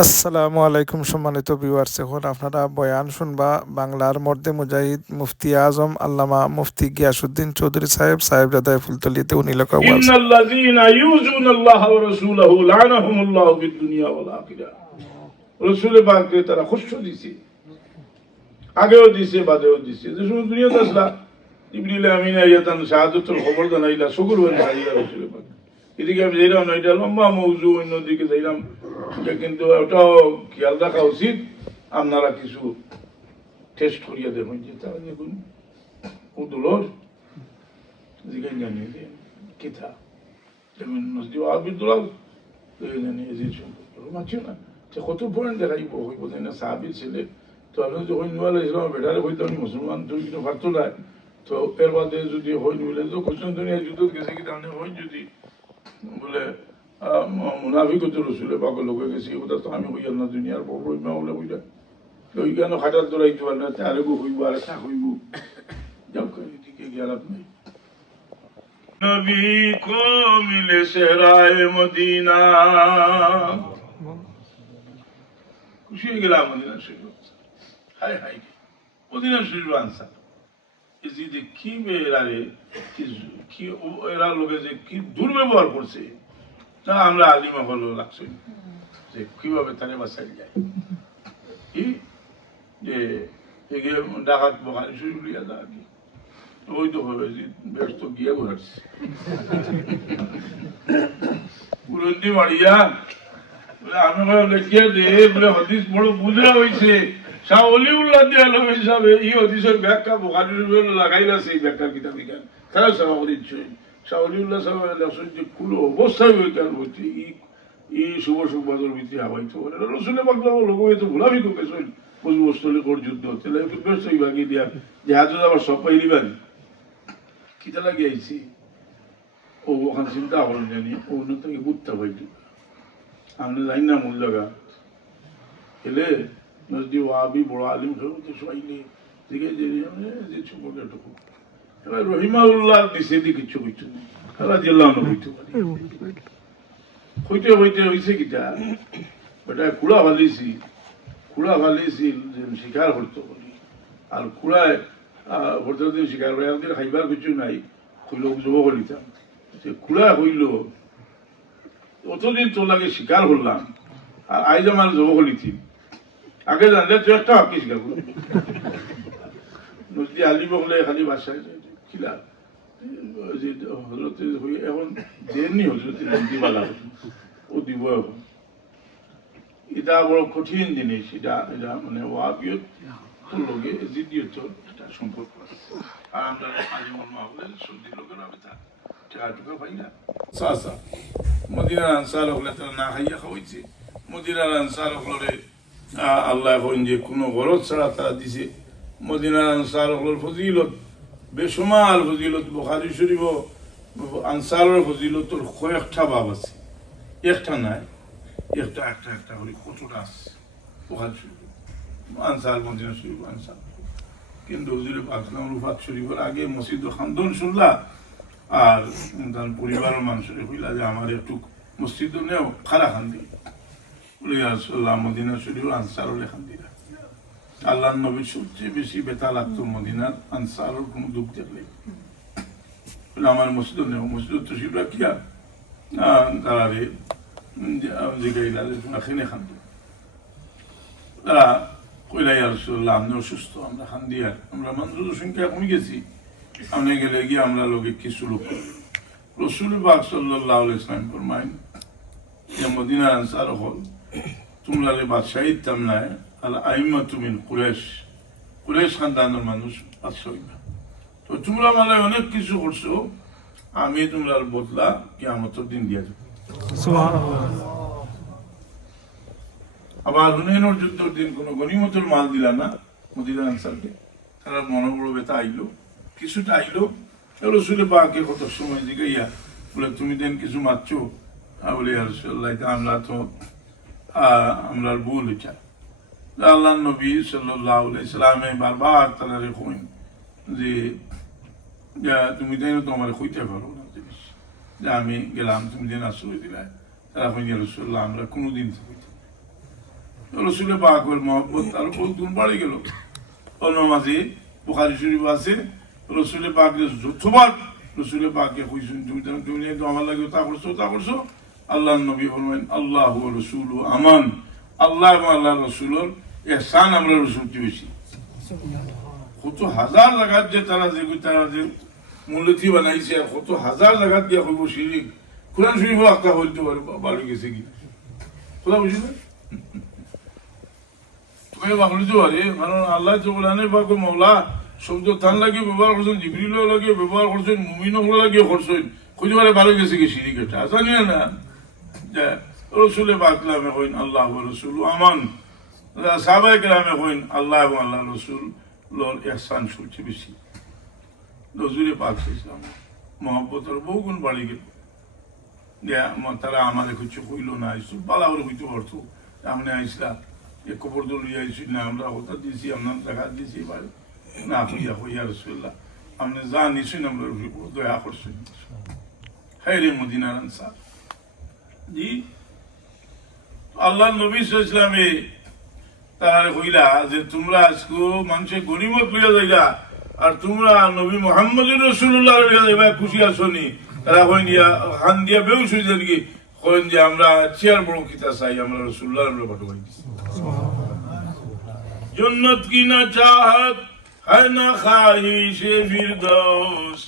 আসসালামু আলাইকুম সম্মানিত ভিউয়ার্স এখন আপনারা বয়ান শুনবা বাংলার মর্দে মুজাহিদ মুফতি আজম আল্লামা মুফতি গিয়াসউদ্দিন চৌধুরী সাহেব সাহেব জাদায় ফুলতলিতে উনি লেখা ওয়াজ। ইন্নাল্লাযিনা ইউজুন আল্লাহ ওয়া রাসূলহু, লানাহুমুল্লাহু ফিদ দুনিয়া ওয়াল আখিরাহ। রাসূল পাককে তারা খুশু দিছে, আগেও দিছে, বাদেও দিছে। যে শুধু দুনিয়াতে আসলা ইবরিল আমিন আয়াতান শাহাদাতুল খবর দানাইলা শুকুর ওয়া রাসূল পাক। এদিকে আমি যাইলাম না, এটা লম্বা মৌজু, অন্যদিকে যাইলাম এটা কিন্তু ওটাও খেয়াল রাখা উচিত। আপনারা কিছু টেস্ট করিয়া দেখুন যে তারা দেখুন, উদুলর জিগাই জানিয়ে যে কিতা যেমন নজদি আবির দোলাও জানিয়ে না? কত পয়েন্ট দেখাইব হইব তাই না সাহাবির ছেলে। তো আমি যখন নোয়াল ইসলাম, বেটারে আমি মুসলমান, তুই কিন্তু পারতো না তো এর বাদে যদি হই নিলে তো কোশ্চেন দুনিয়া যুদ্ধ গেছে কি তাহলে হই যদি? বলে মুনাফিকত রসুলে পাগল লোকে গেছি ওটা তো আমি হইয়ার না দুনিয়ার বড় হইমা বলে হইলা ওই কেন খাটার দৌড়াইতে পারে না তারেগো হইব, আর একটা হইব। যাও এদিকে গেলাম নেই। নবী কো মিলে সেরায় মদিনা। খুশি হয়ে গেলাম মদিনা শরীফ। হাই হাই মদিনা শরীফ আনসার। এই যে কি এরা রে কি এরা লোকে যে কি দুর্ব্যবহার করছে তা আমরা আলিমা হলো লাগছে। যে কীভাবে তারে বাঁচাই যায়। কি? যে এগিয়ে ডাকাত বখারি শুরু লিয়া দা কি। ওই তো হবে, যে ব্যস্ত গিয়ে ঘুরাচ্ছে পুরন্দি মারিয়া আমি বলে দে, বলে, হদিস বড় বুঝা হয়েছে শাহ অলিউল্লাহ হিসাবে এই হদিসের ব্যাখ্যা বোখারি লাগাইলা সেই ব্যাখ্যার কিতাব বিজ্ঞান তারা সভাপতি শাহ যে কুলো অবস্থায় কেন হচ্ছে ই ই শুভ সংবাদর ভিত্তি হাওয়াইতে পারে রসুলে পাকলা লোক তো ভুলাবি কোকে বস্তলি কোর যুদ্ধ তাহলে ব্যস্ত বাকি দিয়া জাহাজ আবার সব পাইলি বানি কিতা ও ওখানে চিন্তা করেন জানি। ও থেকে বুঝতে পাইলি আমি জানি না মূল জায়গা। ওয়াবি বড় আলিম দিকে যে এটুকু এবার রহিমাউল্লাহ দিছে দি কিছু কইতো না খেলা জেলা হইতে হইছে কিটা বেটা কুড়া ভালিছি কুড়া ভালিছি শিকার করতো বলি আর কুড়ায় ভর্তি দিন শিকার করে একদিন খাইবার কিছু নাই হইল যুব করিতাম সে কুড়া হইল অতদিন তোর লাগে শিকার করলাম আর আইজ আমার যুব করিছি আগে জানলে তুই একটা করবি নদী আলি বগলে খালি বাসায় খিলা যে হজরতে এখন দেননি হজরতে নদী ও দিব এখন। এটা বড় কঠিন জিনিস এটা এটা মানে ওয়াবিয়ত লগে সম্পর্ক। আর আমরা আজীবন মা বলে সর্দি লোকের আমি তা টাকা পাই না? সাসা মদিনার আনসার হলে তারা না খাইয়া খাওয়াইছে। মদিনার আনসার হলে আল্লাহ এখন যে কোনো গরজ ছাড়া তারা দিছে। মদিনার আনসার হলের ফজিলত বেসমাল ফজিলত, বুখারি শরীফ আনসারের ফজিলতর কয়েকটা ভাব আছে। একটা নাই, একটা একটা একটা করে কতটা আছে? বুখারি শরীফ, আনসার, মদিনা শরীফ, আনসার। কিন্তু হুজুর পাকলাম রুফাত শরীফের আগে মসজিদ খান্দন শুনলা, আর তার পরিবারের মানুষের হইলা যে আমার একটু মসজিদ নেও খারা খান্দি আসল্লাহ মদিনা শরীফ আনসার লেখান দিলা আল্লাহ নবীর সবচেয়ে বেশি বেতা লাগতো মদিনার আনসারের কোনো দুঃখ দেখলে। আমার মসজিদ নেও মসজিদ তো শিবরা কিয়া তারা রে জিগাইলা যে তোমরা তারা কইলাই আলসাল্লাহ আপনি অসুস্থ, আমরা মানুষের সংখ্যা কমে গেছি। আপনি গেলে গিয়ে আমরা লোকে কিছু লোক রসুল বাগ সাল্লাহ ইসলাম ফরমাইন, যে মদিনার আনসার হল তোমরা বাদশাহ আর আইমা তুমি কুরেশ কুরেশ খানদানের মানুষ বাদশাহ হইবা তো তোমরা মানে অনেক কিছু করছ আমি তোমরা বদলা দিন দিয়া দেবো আবার হুনাইনের যুদ্ধের দিন কোন গনিমতের মাল দিলা না মদিনা আনসারকে তারা বেতা আইলো কিছুটা আইলো রসুলে বাকে কত সময় দিকে ইয়া বলে তুমি দেন কিছু মারছো আর বলে রসুল্লাহ আমরা তো আমরা ভুল হইছা আল্লাহ নবী সাল্লাহ ইসলামে বারবার তারা রেখুন যে তুমি তাই তো আমার হইতে পারো না জিনিস যে আমি গেলাম, তুমি দিন আশ্রয় দিলাই তারা কইয়া রসুল্লাহ আমরা কোনোদিন থাকি রসুলের পাকের মহব্বত তার বহুত গুণ বাড়ে গেল। অন্য মাঝে বুখারি শরীফ আছে, রসুলের পাকে যতবার রসুলের পাকে কইছেন তুমি তুমি তো আমার লাগে তা করছ তা করছ আল্লাহ নবী বলবেন আল্লাহ রসুল আমান। আল্লাহ এবং আল্লাহ রসুলের এহসান আমরা রসুলটি বেশি। কত হাজার জায়গাত যে তারা যে তারা যে মূলতি বানাইছে কত হাজার জায়গাত গিয়া হইব শিরিক। কোরআন শরীফ আঁকা হইতে পারে ভালো গেছে কি? খোলা তুমি পারে, কারণ আল্লাহ কোরআনে পাকে মৌলা শব্দ তান লাগে ব্যবহার করছেন জিবরিল লাগে ব্যবহার করছেন মুমিন লাগে করছেন খুঁজে পারে ভালো গেছে কি শিরিক এটা? জানি না? যে রসুলে বাকলামে হইন আল্লাহ রসুল আমান। সাহাবাই কেরামে হইন আল্লাহ এবং আল্লাহ রসুল লোর এহসান সবচেয়ে বেশি। নজরুলে পাক ইসলাম। মহব্বতের বহু গুণ বাড়ি গেল। তারা আমাদের কিছু হইল না আইসু পালা করে হইতে পারতো সামনে আইসলা এ কবর দল লইয়া আইসি না আমরা হতা দিয়েছি আপনার টাকা দিয়েছি এবার না হইয়া হইয়া রসুল্লাহ আপনি যা নিশুন আমরা দয়া করছেন। হ্যাঁ রে মদিনার আনসার। জি। আল্লাহ নবী ইসলামে তাহার কইলা যে তোমরা আজকে মানুষের গরিমত লইয়া যাইলা আর তোমরা নবী মোহাম্মদ রসুল্লাহ যাইবা খুশি আসনি। তারা হইন দিয়া হান দিয়া বেউস হইতে নাকি হইন যে আমরা চেয়ার বড় কিতা চাই আমরা রসুল্লাহ আমরা পাঠাবাই জন্নত কি না চাহাত হয় না খাহি সে ফিরদৌস।